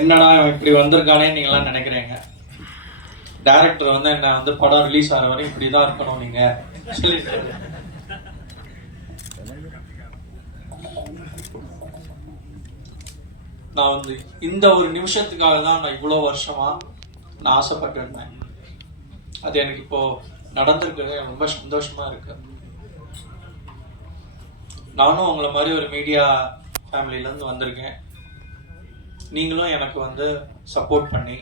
என்னடா இப்படி வந்திருக்கானே நீங்களாம் நினைக்கிறீங்க. டைரக்டர் வந்து என்ன வந்து படம் ரிலீஸ் ஆகிற வரையும் இப்படிதான் இருக்கணும் நீங்க சொல்லிட்டு. நான் வந்து இந்த ஒரு நிமிஷத்துக்காக தான் நான் இவ்வளோ வருஷமா நான் ஆசைப்பட்டு இருந்தேன். அது எனக்கு இப்போ நடந்திருக்கு, ரொம்ப சந்தோஷமா இருக்கு. நானும் உங்களை மாதிரி ஒரு மீடியா ஃபேமிலியிலேருந்து வந்திருக்கேன். நீங்களும் எனக்கு வந்து சப்போர்ட் பண்ணி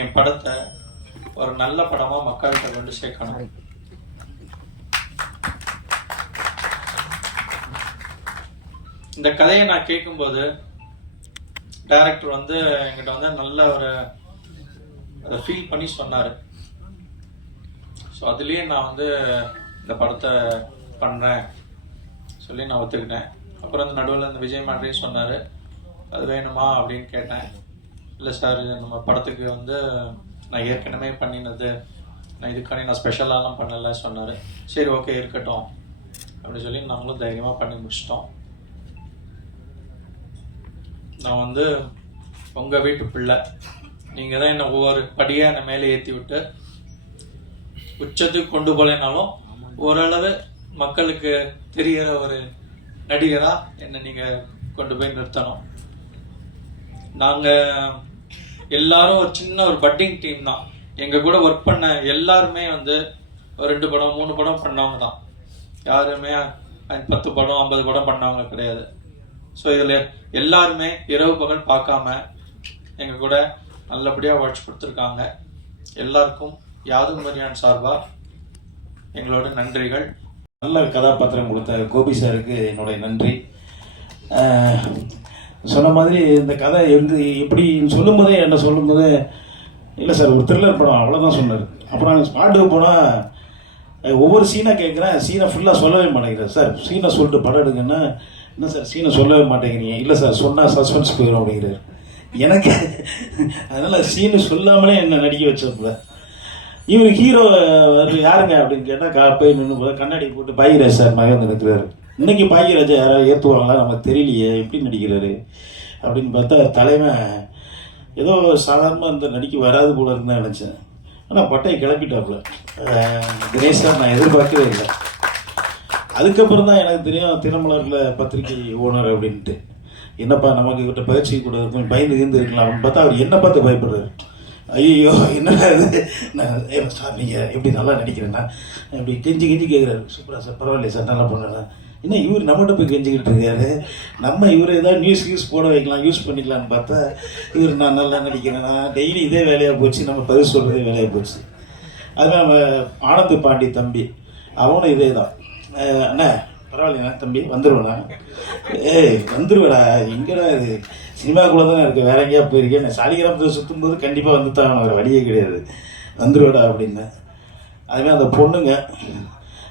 என் படத்தை ஒரு நல்ல படமாக மக்கள்கிட்ட கொண்டு சேர்க்கணும். இந்த கதையை நான் கேட்கும்போது டைரக்டர் வந்து என்கிட்ட வந்து நல்ல ஒரு அதை ஃபீல் பண்ணி சொன்னார். ஸோ அதுலேயே நான் வந்து இந்த படத்தை பண்ணுறேன் சொல்லி நான் ஒத்துக்கிட்டேன். அப்புறம் அந்த நடுவில் இந்த விஜய் மாதிரியும் சொன்னார், அது வேணுமா அப்படின்னு கேட்டேன். இல்லை சார், நம்ம படத்துக்கு வந்து நான் ஏற்கனவே பண்ணினது, நான் இதுக்காண்டி நான் ஸ்பெஷலாலாம் பண்ணலை சொன்னார். சரி ஓகே இருக்கட்டும் அப்படின்னு சொல்லி நாங்களும் தைரியமாக பண்ணி முடிச்சிட்டோம். நான் வந்து உங்கள் வீட்டு பிள்ளை, நீங்கள் தான் என்னை ஒவ்வொரு படியாக என்னை மேலே ஏற்றி விட்டு உச்சத்துக்கு கொண்டு போகலைனாலும் ஓரளவு மக்களுக்கு தெரிகிற ஒரு நடிகராக என்னை நீங்கள் கொண்டு போய் நிறுத்தணும். நாங்கள் எல்லாரும் ஒரு சின்ன ஒரு பட்டிங் டீம் தான். எங்கள் கூட ஒர்க் பண்ண எல்லாருமே வந்து ஒரு 2 படம் 3 படம் பண்ணவங்க தான். யாருமே 10 படம் 50 படம் பண்ணவங்க கிடையாது. ஸோ இதில் எல்லாருமே இரவு பகல் பார்க்காம எங்கள் கூட நல்லபடியாக உழைச்சி கொடுத்துருக்காங்க. எல்லாருக்கும் யாதும் மரியான் சார்பாக எங்களோட நன்றிகள். நல்ல கதாபாத்திரம் கொடுத்த கோபி சாருக்கு என்னுடைய நன்றி. சொன்ன மாதிரி இந்த கதை வந்து எப்படி சொல்லும்போதே என்ன சொல்லும்போது, இல்லை சார் ஒரு த்ரில்லர் படம் அவ்வளோதான் சொன்னார். அப்புறம் நாங்கள் ஸ்பாட்டுக்கு போனால் ஒவ்வொரு சீனாக கேட்குறேன், சீனை ஃபுல்லாக சொல்லவே மாட்டேங்கிறேன். சார் சீனை சொல்லிட்டு படம் எடுங்கன்னா, என்ன சார் சீனை சொல்லவே மாட்டேங்கிறீங்க? இல்லை சார் சொன்னால் சஸ்பென்ஸ் போயிடும் அப்படிங்கிறார். எனக்கு அதனால் சீனு சொல்லாமலே என்னை நடிக்க வச்சப்ப இவர் ஹீரோ யாருங்க அப்படின்னு கேட்டால் போய் நின்று போது கண்ணாடி போட்டு பாகிராஜ் சார் மகன் நினைக்கிறாரு. இன்னைக்கு பாகிராஜா யாராவது ஏற்றுவாங்களா நமக்கு தெரியலையே, எப்படி நடிக்கிறாரு அப்படின்னு பார்த்தா தலைவன் ஏதோ சாதாரணமாக இந்த நடிக்க வராது போல இருந்தால் நினச்சேன். ஆனால் பட்டையை கிளப்பிட்டாப்புல தினேஷ் சார், நான் எதிர்பார்க்கவே இல்லை. அதுக்கப்புறம் தான் எனக்கு தெரியும் தினமலரில் பத்திரிகை ஓனர் அப்படின்ட்டு. என்னப்பா நமக்கு கிட்ட பயிற்சி கூட இருக்கும், பயந்து இருந்து இருக்கலாம் அப்படின்னு பார்த்தா அவர் என்ன பார்த்து பயப்படுறாரு. ஐயோ என்னடா இது, நான் சார் நீங்கள் எப்படி நல்லா நடிக்கிறேன்னா இப்படி கெஞ்சி கேட்குறாரு. சூப்பரா சார், பரவாயில்லையே சார், நல்லா பண்ணலாம். என்ன இவர் நம்மகிட்ட போய் கெஞ்சிக்கிட்டு இருக்காரு, நம்ம இவர் ஏதாவது நியூஸ் போட வைக்கலாம், யூஸ் பண்ணிக்கலான்னு பார்த்தா இவர் நான் நல்லா நடிக்கிறேன்னா டெய்லி இதே வேலையாக போச்சு, நம்ம பதில் சொல்கிறதே வேலையாக போச்சு. அதுமாதிரி நம்ம ஆனந்த் பாண்டி தம்பி அவனும் இதே தான். அண்ணா பரவாயில்லைண்ணா தம்பி வந்துடுவேண்ணா. வந்துடுவேடா, எங்கடா இது சினிமாக்குள்ளே தானே இருக்குது, வேற எங்கேயா போயிருக்கேன், நான் சாலிகிராமத்தில் சுற்றும்போது கண்டிப்பாக வந்து தான் வேறு வழியே கிடையாது, வந்துடுவேடா அப்படின்னு. அதுமாதிரி அந்த பொண்ணுங்க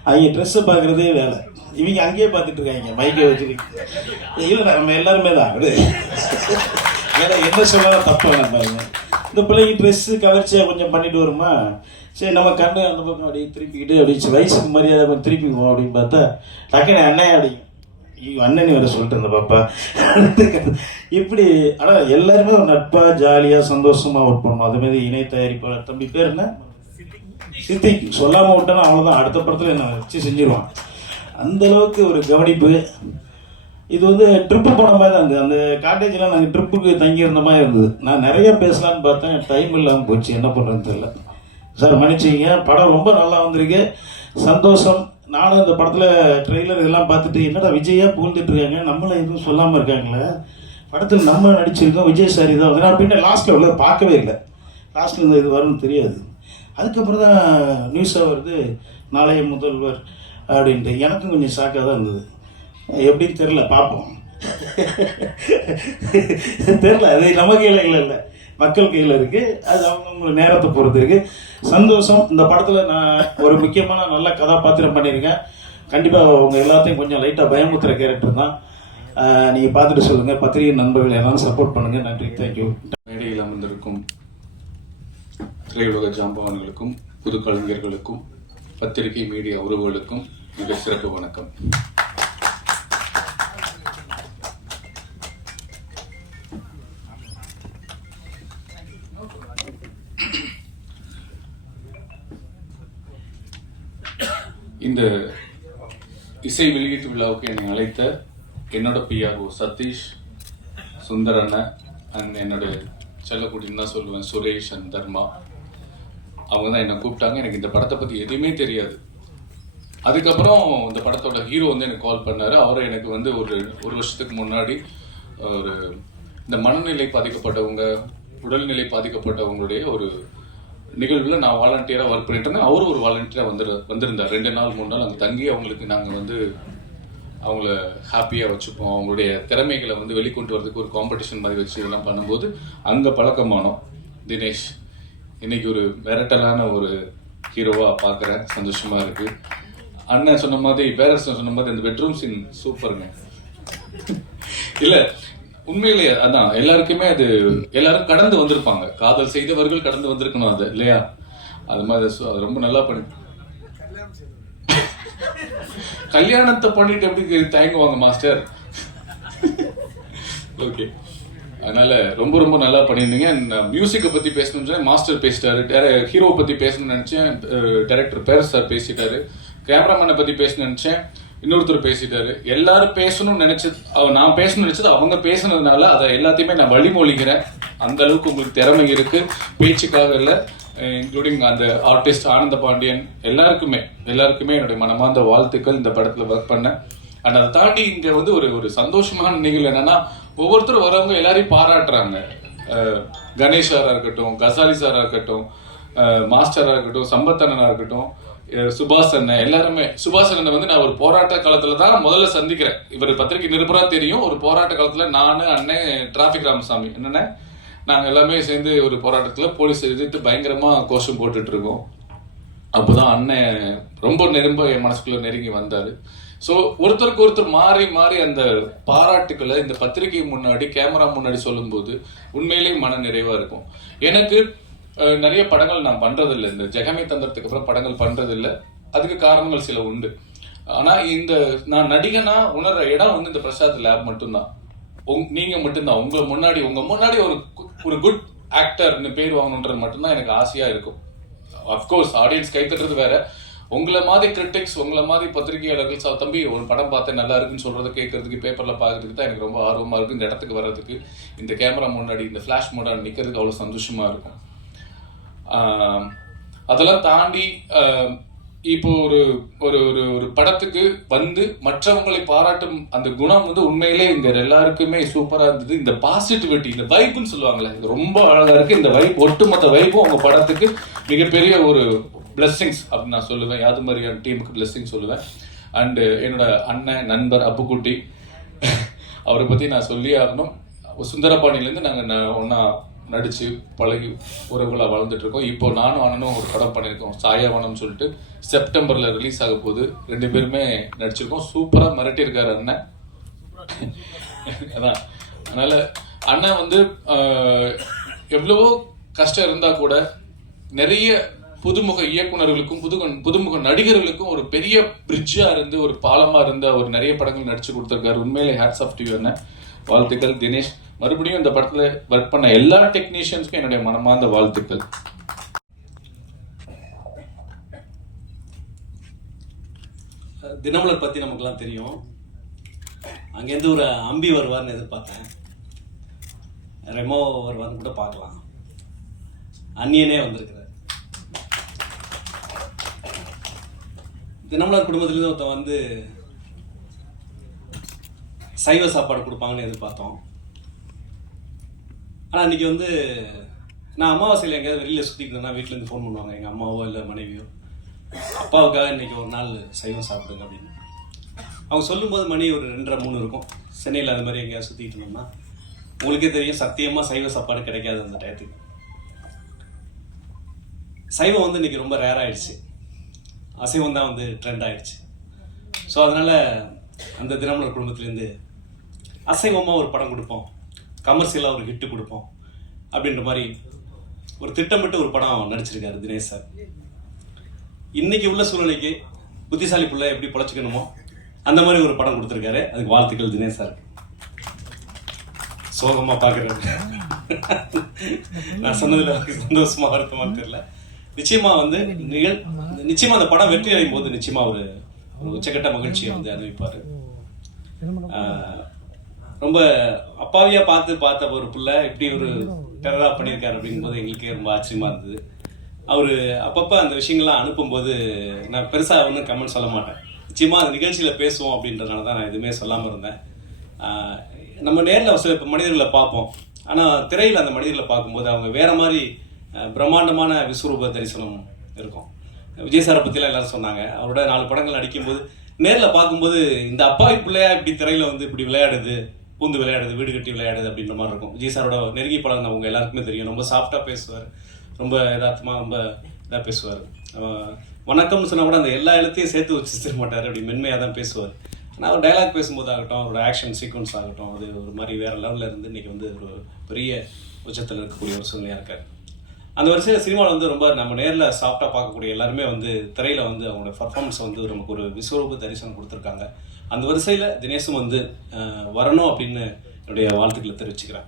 அவங்க ட்ரெஸ்ஸை பார்க்குறதே வேலை, இவங்க அங்கேயே பார்த்துட்டு இருக்காங்க மைக்கை வச்சுருக்கு. இல்லை நம்ம எல்லாருமே தான் வேற என்ன சொல்லலாம் தப்பு வேணாம் பாருங்க. இந்த பிள்ளைங்க ட்ரெஸ்ஸு கவர்ச்சியாக கொஞ்சம் பண்ணிட்டு வருமா, சரி நம்ம கண்ணு அந்த பக்கம் அப்படியே திருப்பிக்கிட்டு அப்படி வயசுக்கு மரியாதை கொஞ்சம் திருப்பிக்குவோம் அப்படின்னு பார்த்தா டக்குனு அண்ணன் அப்படிங்க அண்ணன் வேறு சொல்லிட்டு இருந்த பாப்பா இப்படி. ஆனால் எல்லாருமே ஒரு நட்பாக ஜாலியாக சந்தோஷமாக ஒர்க் பண்ணணும். அதுமாதிரி இணை தயாரிப்பாளர் தம்பி பேர் என்ன சித்திக், சொல்லாமல் விட்டோன்னா அவ்வளோதான், அடுத்த படத்தில் என்ன வச்சு செஞ்சிருவான். அந்தளவுக்கு ஒரு கவனிப்பு. இது வந்து ட்ரிப்பு போன மாதிரி தான் இருந்தது. அந்த காட்டேஜெலாம் நாங்கள் ட்ரிப்புக்கு தங்கியிருந்த மாதிரி இருந்தது. நான் நிறைய பேசலான்னு பார்த்தேன், டைம் இல்லாமல் போச்சு, என்ன பண்ணுறதுன்னு தெரியல. சார் மன்னிச்சிங்க, படம் ரொம்ப நல்லா வந்திருக்கு, சந்தோஷம். நானும் இந்த படத்தில் ட்ரெய்லர் இதெல்லாம் பார்த்துட்டு என்னடா விஜயாக புகழ்ந்துட்டு இருக்காங்க, நம்மளை எதுவும் சொல்லாமல் இருக்காங்களே, படத்தில் நம்ம நடிச்சிருக்கோம், விஜய் சார் இதான் வந்து நான் அப்படின்னா லாஸ்ட்டில் உள்ள பார்க்கவே இல்லை. லாஸ்ட்டில் இந்த இது வரும்னு தெரியாது. அதுக்கப்புறம் தான் நியூஸாக வருது நாளைய முதல்வர் அப்படின்ட்டு. எனக்கும் கொஞ்சம் ஷாக்காக தான் இருந்தது, எப்படின்னு தெரில, பார்ப்போம். தெரில, அது நம்ம கையில் இல்லை, மக்கள் கையில் இருக்குது, அது அவங்க நேரத்தை பொறுத்து இருக்குது. சந்தோஷம். இந்த படத்தில் நான் ஒரு முக்கியமான நல்ல கதாபாத்திரம் பண்ணியிருக்கேன். கண்டிப்பாக அவங்க எல்லாத்தையும் கொஞ்சம் லைட்டாக பயமுத்துற கேரக்டர் தான். நீங்கள் பார்த்துட்டு சொல்லுங்கள், பத்திரிகை நண்பர்கள் எல்லாரும் சப்போர்ட் பண்ணுங்கள். நன்றி, தேங்க்யூ. மேடையில் அமர்ந்திருக்கும் திரையுலக ஜாம்பவான்களுக்கும் புது கலைஞர்களுக்கும் பத்திரிகை மீடியா உறவுகளுக்கும் மிக சிறப்பு வணக்கம். இந்த இசை வெளியீட்டு விழாவுக்கு என்னை அழைத்த என்னோட பிஆர்ஓ சதீஷ், சுந்தர் அண்ணன் அண்ட் என்னோட செல்லக்குட்டின்னு தான் சொல்லுவேன், சுரேஷ் அண்ட் தர்மா, அவங்க தான் என்னை கூப்பிட்டாங்க. எனக்கு இந்த படத்தை பற்றி எதுவுமே தெரியாது. அதுக்கப்புறம் இந்த படத்தோட ஹீரோ வந்து எனக்கு கால் பண்ணார். அவரை எனக்கு வந்து ஒரு வருஷத்துக்கு முன்னாடி ஒரு இந்த மனநிலை பாதிக்கப்பட்டவங்க, உடல்நிலை பாதிக்கப்பட்டவங்களுடைய ஒரு நிகழ்வில் நான் வாலண்டியராக ஒர்க் பண்ணிட்டு இருந்தேன். அவரும் ஒரு வாலண்டியராக வந்திருந்தார். 2 நாள் 3 நாள் அங்கே தங்கி அவங்களுக்கு நாங்கள் வந்து அவங்கள ஹாப்பியாக வச்சுப்போம், அவங்களுடைய திறமைகளை வந்து வெளிக்கொண்டு வரதுக்கு ஒரு காம்படிஷன் மாதிரி வச்சு இதெல்லாம் பண்ணும்போது அங்கே பழக்கமானோம். தினேஷ் இன்னைக்கு ஒரு மிரட்டலான ஒரு ஹீரோவாக பார்க்குறேன், சந்தோஷமாக இருக்குது. அண்ணன் சொன்ன மாதிரி, பேரரசன் சொன்ன மாதிரி அந்த பெட்ரூம் சீன் சூப்பருங்க. இல்லை உண்மையிலேயே அதான் எல்லாருக்குமே அது எல்லாரும் கடந்து வந்திருப்பாங்க, காதல் செய்தவர்கள் கடந்து வந்திருக்கணும் அது இல்லையா? அது மாதிரி அது ரொம்ப நல்லா பண்ணி கல்யாணத்தை பண்ணிட்டு எப்படி தயங்குவாங்க மாஸ்டர்? ஓகே, அதனால ரொம்ப ரொம்ப நல்லா பண்ணியிருந்தீங்க. மியூசிக்கை பத்தி பேசணும்னு மாஸ்டர் பேசிட்டாரு, ஹீரோவை பத்தி பேசணும்னு நினைச்சேன், டைரக்டர் பேரஸ் சார் பேசிட்டாரு, கேமராமேனை பத்தி பேசணும்னு நினைச்சேன், இன்னொருத்தர் பேசிட்டாரு. எல்லாரும் பேசணும்னு நினைச்சது, நான் பேசணும்னு நினைச்சது அவங்க பேசுனதுனால அதை எல்லாத்தையுமே நான் வழிமொழிகிறேன். அந்த அளவுக்கு உங்களுக்கு திறமை இருக்கு, பேச்சுக்காக இல்லை, இன்க்ளூடிங் அந்த ஆர்டிஸ்ட் ஆனந்த பாண்டியன் எல்லாருக்குமே என்னுடைய மனமார்ந்த வாழ்த்துக்கள். இந்த படத்துல ஒர்க் பண்ணேன். அண்ட் அதை தாண்டி இங்க வந்து ஒரு சந்தோஷமான நிகழ்வு என்னன்னா, ஒவ்வொருத்தரும் வரவங்க எல்லாரையும் பாராட்டுறாங்க. கணேஷ் சாரா இருக்கட்டும், கசாலி சாரா இருக்கட்டும், மாஸ்டரா இருக்கட்டும், சம்பத்தனா இருக்கட்டும், சுபாஷ் அண்ணன், எல்லாருமே. சுபாஷ் அண்ணனை வந்து நான் ஒரு போராட்ட காலத்துல தான் முதல்ல சந்திக்கிறேன். இவர் பத்திரிகை நிருபரா தெரியும். ஒரு போராட்ட காலத்துல நானு அண்ணன் டிராபிக் ராமசாமி என்னென்ன நாங்கள் எல்லாமே சேர்ந்து ஒரு போராட்டத்தில் போலீஸ் எதிர்த்து பயங்கரமாக கோஷம் போட்டுட்டு இருக்கோம். அப்போதான் அண்ணன் ரொம்ப என் மனசுக்குள்ள நெருங்கி வந்தார். ஸோ ஒருத்தருக்கு ஒருத்தர் மாறி மாறி அந்த பாராட்டுக்களை இந்த பத்திரிகை முன்னாடி, கேமரா முன்னாடி சொல்லும்போது உண்மையிலேயே மன நிறைவாக இருக்கும். எனக்கு நிறைய படங்கள் நான் பண்றதில்லை, இந்த ஜெகமே தந்திரத்துக்கு அப்புறம் படங்கள் பண்றதில்லை. அதுக்கு காரணங்கள் சில உண்டு. ஆனால் இந்த நான் நடிகனா உணர்ற இடம் வந்து இந்த பிரசாத் லேப் மட்டும்தான். நீங்க மட்டும்தான் உங்க முன்னாடி ஒரு குட் ஆக்டர்னு பேர் வாங்கணுன்றது மட்டும்தான் எனக்கு ஆசையா இருக்கும். அப்கோர்ஸ் ஆடியன்ஸ் கைத்தட்டுறது வேற, உங்களை மாதிரி கிரிட்டிக்ஸ், உங்களை மாதிரி பத்திரிகையாளர்கள் தம்பி ஒரு படம் பார்த்தேன் நல்லா இருக்குன்னு சொல்றதை கேட்கறதுக்கு, பேப்பர்ல பார்க்கறதுக்கு தான் எனக்கு ரொம்ப ஆர்வமா இருக்கு. இந்த இடத்துக்கு வர்றதுக்கு, இந்த கேமரா முன்னாடி, இந்த ஃபிளாஷ் முன்னாடி நிக்கிறதுக்கு அவ்வளவு சந்தோஷமா இருக்கும். அதெல்லாம் தாண்டி இப்போ ஒரு படத்துக்கு வந்து மற்றவங்களை பாராட்டும் அந்த குணம் வந்து உண்மையிலே இங்க எல்லாருக்குமே சூப்பரா இருந்தது. இந்த பாசிட்டிவிட்டி, இந்த வைப்புன்னு சொல்லுவாங்களே, இது ரொம்ப அழகா இருக்கு. இந்த வைப், ஒட்டுமொத்த வைப்பும் உங்க படத்துக்கு மிகப்பெரிய ஒரு பிளெஸ்ஸிங்ஸ் அப்படின்னு நான் சொல்லுவேன். யாது மாதிரியான டீமுக்கு பிளெஸ்ஸிங் சொல்லுவேன். அண்டு என்னோட அண்ணன் நண்பர் அப்புக்குட்டி, அவரை பத்தி நான் சொல்லி ஆகணும். சுந்தரபாணியிலேருந்து நாங்கள் ஒன்னா நடிச்சு பழகி உறவுகளா வளர்ந்துட்டு இருக்கோம். இப்போ நானும் அண்ணனும் ஒரு படம் பண்ணியிருக்கோம், சாயாவனம்னு சொல்லிட்டு, செப்டம்பர்ல ரிலீஸ் ஆக போகுது. 2 பேருமே நடிச்சிருக்கோம். சூப்பரா மிரட்டியிருக்காரு அண்ணன். அதான், அதனால அண்ணன் வந்து எவ்வளவோ கஷ்டம் இருந்தா கூட நிறைய புதுமுக இயக்குனர்களுக்கும் புதுமுக நடிகர்களுக்கும் ஒரு பெரிய பிரிட்ஜா இருந்து, ஒரு பாலமா இருந்து அவர் நிறைய படங்கள் நடிச்சு கொடுத்திருக்காரு. உண்மையிலே ஹேட்ஸ் ஆஃப் டு யூ அண்ணன். வாழ்த்துக்கள். தினேஷ், மறுபடியும் இந்த படத்துல ஒர்க் பண்ண எல்லா டெக்னீஷியன்ஸ்க்கும் என்னுடைய மனமார்ந்த வாழ்த்துக்கள். தினமலர் பத்தி நமக்குலாம் தெரியும். அங்கேருந்து ஒரு அம்பி வருவார்னு எதிர்பார்த்தேன், ரெமோ வருவார்னு கூட பார்க்கலாம். அந்நியனே வந்திருக்கிறார். தினமலர் குடும்பத்திலேருந்து ஒருத்தன் வந்து சைவ சாப்பாடு கொடுப்பாங்கன்னு எதிர்பார்த்தோம். ஆனால் இன்னைக்கு வந்து நான் அமாவாசையில் எங்கேயாவது வெளியில் சுற்றிக்கிட்டேன்னா வீட்டிலேருந்து ஃபோன் பண்ணுவாங்க, எங்கள் அம்மாவோ இல்லை மனைவியோ, அப்பாவுக்காக இன்னைக்கு ஒரு நாள் சைவம் சாப்பிடுங்க அப்படின்னு. அவங்க சொல்லும்போது மணி ஒரு 2:30-3 இருக்கும். சென்னையில் அது மாதிரி எங்கேயாவது சுற்றிக்கிட்டு இருந்தோம்னா உங்களுக்கே தெரியும், சத்தியமாக சைவ சாப்பாடு கிடைக்காது அந்த டயத்துக்கு. சைவம் வந்து இன்னைக்கு ரொம்ப ரேர் ஆயிடுச்சு, அசைவம் தான் வந்து ட்ரெண்ட் ஆயிடுச்சு. ஸோ அதனால அந்த தினமலர் குடும்பத்திலேருந்து அசைவமாக ஒரு படம் கொடுப்போம், கமர்ஷியலாக ஒரு ஹிட்டு கொடுப்போம் அப்படின்ற மாதிரி ஒரு திட்டமிட்டு ஒரு படம் நடிச்சிருக்காரு தினேஷ் சார். இன்னைக்கு உள்ள சூழ்நிலைக்கு புத்திசாலி பிள்ளை எப்படி பொழைச்சிக்கணுமோ அந்த மாதிரி ஒரு படம் கொடுத்துருக்காரு. அதுக்கு வாழ்த்துக்கள் தினேஷ் சார். சோகமாக பார்க்குறாரு, நான் சொன்னதில் சந்தோஷமா வருத்தமாக தெரியல. நிச்சயமா வந்து நிச்சயமா அந்த படம் வெற்றி அடையும் போது நிச்சயமா ஒரு உச்சக்கட்ட மகிழ்ச்சியை வந்து அனுபவிப்பாரு. ரொம்ப அப்பாவியா பார்த்த ஒரு பிள்ளை இப்படி ஒரு டெரரா பண்ணியிருக்காரு அப்படிங்கும்போது எங்களுக்கே ரொம்ப ஆச்சரியமா இருந்தது. அவரு அப்பப்ப அந்த விஷயங்கள்லாம் அனுப்பும்போது நான் பெருசா ஒன்றும் கமெண்ட் சொல்ல மாட்டேன். நிச்சயமா அந்த நிகழ்ச்சியில பேசுவோம் அப்படின்றதுனால தான் நான் எதுவுமே சொல்லாம இருந்தேன். நம்ம நேரில் சில மனிதர்களை பார்ப்போம், ஆனால் திரையில் அந்த மனிதர்களை பார்க்கும்போது அவங்க வேற மாதிரி பிரம்மாண்டமான விஸ்வரூப தரிசனம் இருக்கும். விஜய் சாரை பற்றிலாம் எல்லாரும் சொன்னாங்க. அவரோட 4 படங்கள் நடிக்கும்போது நேரில் பார்க்கும்போது இந்த அப்பாவி பிள்ளையா இப்படி திரையில் வந்து இப்படி விளையாடுது, பூந்து விளையாடுது, வீடு கட்டி விளையாடுது அப்படின்ற மாதிரி இருக்கும். விஜய் சாரோட நெருங்கி படம் அவங்க எல்லாருக்குமே தெரியும். ரொம்ப சாஃப்டாக பேசுவார், ரொம்ப யதார்த்தமாக ரொம்ப இதாக பேசுவார். வணக்கம்னு சொன்னால் கூட அந்த எல்லா எழுத்தையும் சேர்த்து வச்சு மாட்டார், அப்படி மென்மையாக தான் பேசுவார். ஆனால் அவர் டைலாக் பேசும்போது ஆகட்டும், அவரோட ஆக்ஷன் சீக்வன்ஸ் ஆகட்டும், அது ஒரு மாதிரி வேறு லெவலில் இருந்து இன்றைக்கி வந்து ஒரு பெரிய உச்சத்தில் இருக்கக்கூடிய ஒரு சூழ்நிலையாக இருக்கார். அந்த வரிசையில் சினிமாவில் வந்து ரொம்ப நம்ம நேரில் சாஃப்டாக பார்க்கக்கூடிய எல்லாருமே வந்து திரையில் வந்து அவங்களோட பர்ஃபார்மன்ஸை வந்து நமக்கு ஒரு விஸ்வரூப தரிசனம் கொடுத்துருக்காங்க. அந்த வரிசையில் தினேஷும் வந்து வரணும் அப்படின்னு என்னுடைய வாழ்த்துக்களை தெரிவிச்சுக்கிறேன்.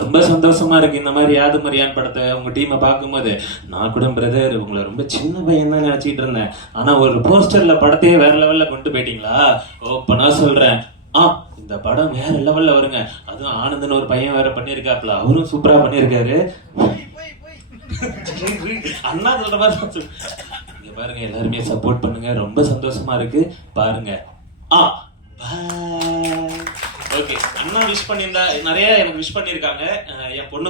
ரொம்ப சந்தோஷமா இருக்கு இந்த மாதிரி யாது மரியான் படத்தை உங்க டீமை பார்க்கும்போது. நான் கூட பிரதர் உங்களை ரொம்ப சின்ன பையன் தான் நினைச்சிட்டு இருந்தேன், ஆனா ஒரு போஸ்டர்ல படத்தையே வேற லெவல்ல கொண்டு போயிட்டீங்களா? ஓப்பனா சொல்றேன், இந்த படம் வேற லெவல்ல வருங்க. அதுவும் ஆனந்தன் ஒரு பையன் வேற பண்ணிருக்காப்ல, அவரும் சூப்பரா பண்ணிருக்காரு. அண்ணா சொல்ற மாதிரி இங்க பாருங்க, எல்லாருமே சப்போர்ட் பண்ணுங்க. ரொம்ப சந்தோஷமா இருக்கு பாருங்க. ஓகே, அண்ணா விஷ் பண்ணியிருந்தா நிறைய எனக்கு விஷ் பண்ணியிருக்காங்க. என் பொண்ணு